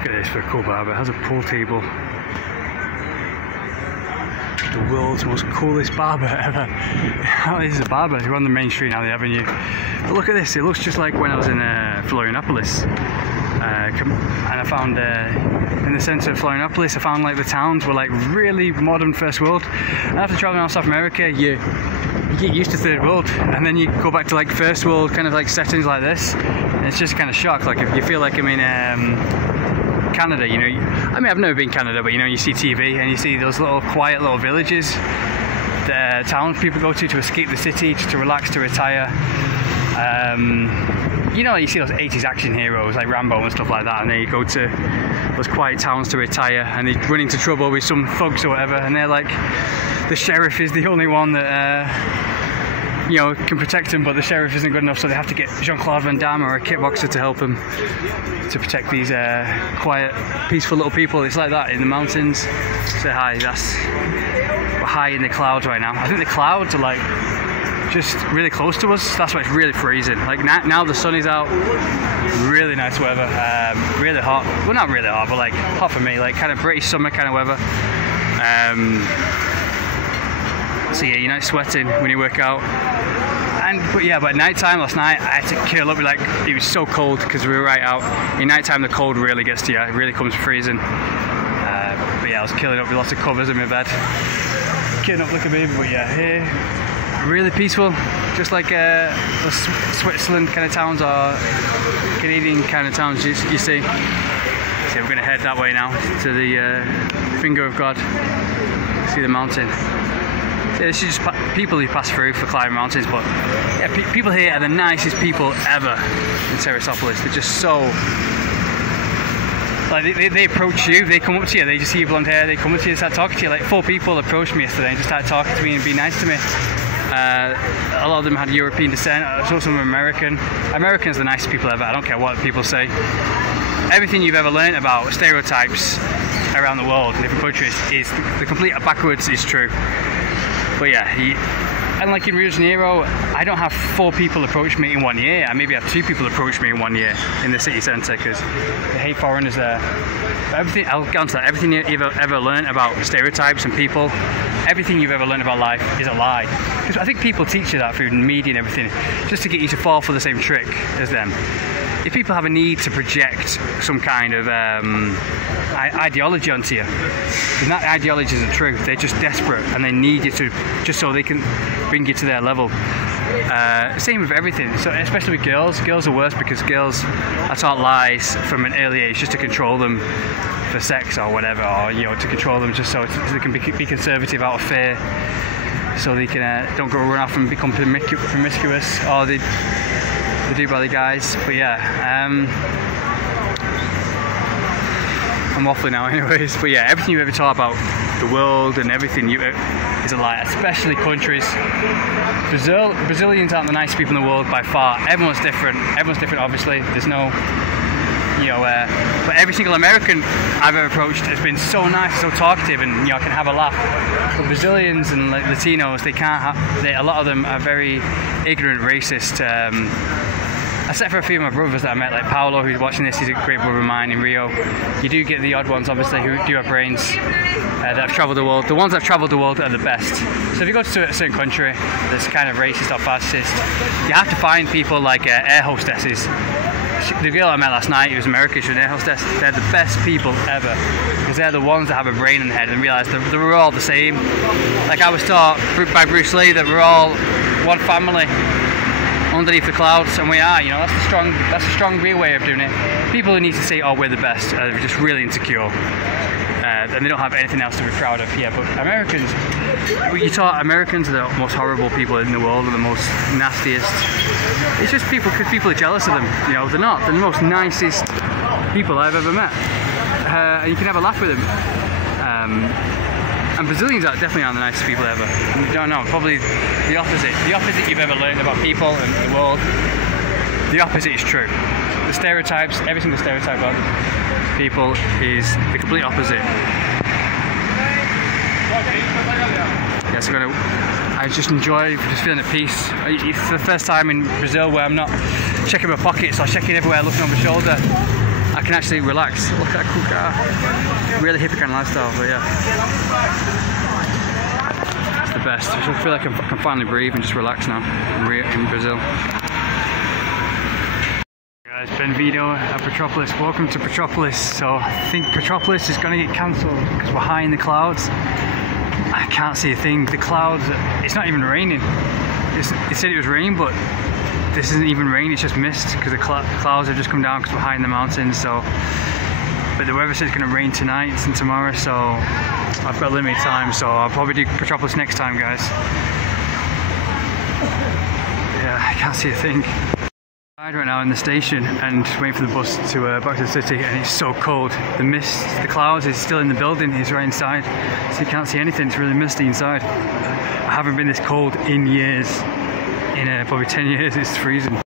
Look at this for a cool barber. It has a pool table. The world's most coolest barber ever. This is a barber. We're on the main street now, the avenue. But look at this. It looks just like when I was in Florianopolis. And I found in the centre of Florianopolis, I found like the towns were like really modern first world. And after travelling around South America, you get used to third world, and then you go back to like first world kind of like settings like this, and it's just kind of shocked. Like if you feel like I'm in Canada, you know. I mean, I've never been to Canada, but you know, you see TV and you see those little quiet little villages, the towns people go to escape the city, to relax, to retire. You know, you see those 80s action heroes like Rambo and stuff like that, and then you go to those quiet towns to retire, and they run into trouble with some thugs or whatever, and they're like, the sheriff is the only one that you know, can protect them, but the sheriff isn't good enough, so they have to get Jean-Claude Van Damme or a kickboxer to help them to protect these quiet, peaceful little people. It's like that in the mountains. Say hi. We're high in the clouds right now. I think the clouds are like just really close to us. That's why it's really freezing. Like now the sun is out. Really nice weather. Really hot. Well, not really hot, but like hot for me. Like kind of British summer kind of weather. So yeah, you're not sweating when you work out. But at night time last night, I had to curl up. Like, it was so cold because we were right out. In night time, the cold really gets to you. It really comes freezing. But yeah, I was curling up with lots of covers in my bed. Curling up like a baby. But yeah, here, really peaceful. Just like the Switzerland kind of towns or Canadian kind of towns you see. So we're going to head that way now to the Finger of God. See the mountain. It's just people who pass through for climbing mountains, but yeah, people here are the nicest people ever in Teresopolis. They're just so, like, they approach you, they come up to you, they just see your blonde hair, they come up to you and start talking to you. Like 4 people approached me yesterday and just started talking to me and being nice to me. A lot of them had European descent, some of them were American. Americans are the nicest people ever. I don't care what people say. Everything you've ever learned about stereotypes around the world in different countries is the complete backwards is true. But yeah, and like in Rio de Janeiro, I don't have 4 people approach me in 1 year. I maybe have 2 people approach me in 1 year in the city centre because they hate foreigners there. But everything, I'll get onto that, everything you've ever learned about stereotypes and people, everything you've ever learned about life is a lie. Because I think people teach you that through media and everything, just to get you to fall for the same trick as them. If people have a need to project some kind of ideology onto you, then that ideology isn't true. They're just desperate and they need you to, just so they can bring you to their level. Same with everything. So especially with girls. Girls are worse because girls are taught lies from an early age just to control them for sex or whatever, or you know, to control them just so they can be conservative out of fear, so they can don't go run off and become promiscuous, or they do by the guys. But yeah, I'm waffling now anyways. But yeah, everything you ever taught about the world and everything is a lie, especially countries. Brazilians aren't the nicest people in the world by far. Everyone's different obviously. There's no, you know, but every single American I've ever approached has been so nice, so talkative, and you know, can have a laugh. But Brazilians and like Latinos, they can't have, a lot of them are very ignorant, racist. Except for a few of my brothers that I met, like Paolo, who's watching this, he's a great brother of mine in Rio. You do get the odd ones, obviously, who do have brains, that have travelled the world. The ones that have travelled the world are the best. So if you go to a certain country that's kind of racist or fascist, you have to find people like air hostesses. The girl I met last night, who was American, she was an air hostess. They're the best people ever, because they're the ones that have a brain in the head and realise that we're all the same. Like I was taught by Bruce Lee that we're all one family underneath the clouds, and we are, you know. That's a strong real way of doing it. People who need to say, oh, we're the best, are just really insecure, and they don't have anything else to be proud of. Yeah, but Americans, you taught Americans are the most horrible people in the world, and the most nastiest. It's just people, because people are jealous of them, you know. They're not. They're the most nicest people I've ever met, and you can have a laugh with them. And Brazilians are definitely the nicest people ever. No, probably the opposite. The opposite you've ever learned about people and the world. The opposite is true. The stereotypes, every single stereotype about people is the complete opposite. Yes, I just enjoy just feeling at peace. It's the first time in Brazil where I'm not checking my pockets or checking everywhere, looking over my shoulder. I I can actually relax. Look at that cool car. Really hippie kind of lifestyle, but yeah. It's the best. I feel like I can finally breathe and just relax now in Brazil. Guys, Benvido at Petropolis. Welcome to Petropolis. So I think Petropolis is going to get cancelled because we're high in the clouds. I can't see a thing. The clouds, it's not even raining. It said it was rain, but this isn't even rain, it's just mist because the clouds have just come down because we're high in the mountains. So, but the weather says it's going to rain tonight and tomorrow, so I've got limited time, so I'll probably do Petropolis next time, guys. Yeah, I can't see a thing. I'm right now in the station and waiting for the bus to back to the city, and it's so cold. The mist, the clouds is still in the building, it's right inside, so you can't see anything. It's really misty inside. I haven't been this cold in years. In probably 10 years, it's freezing.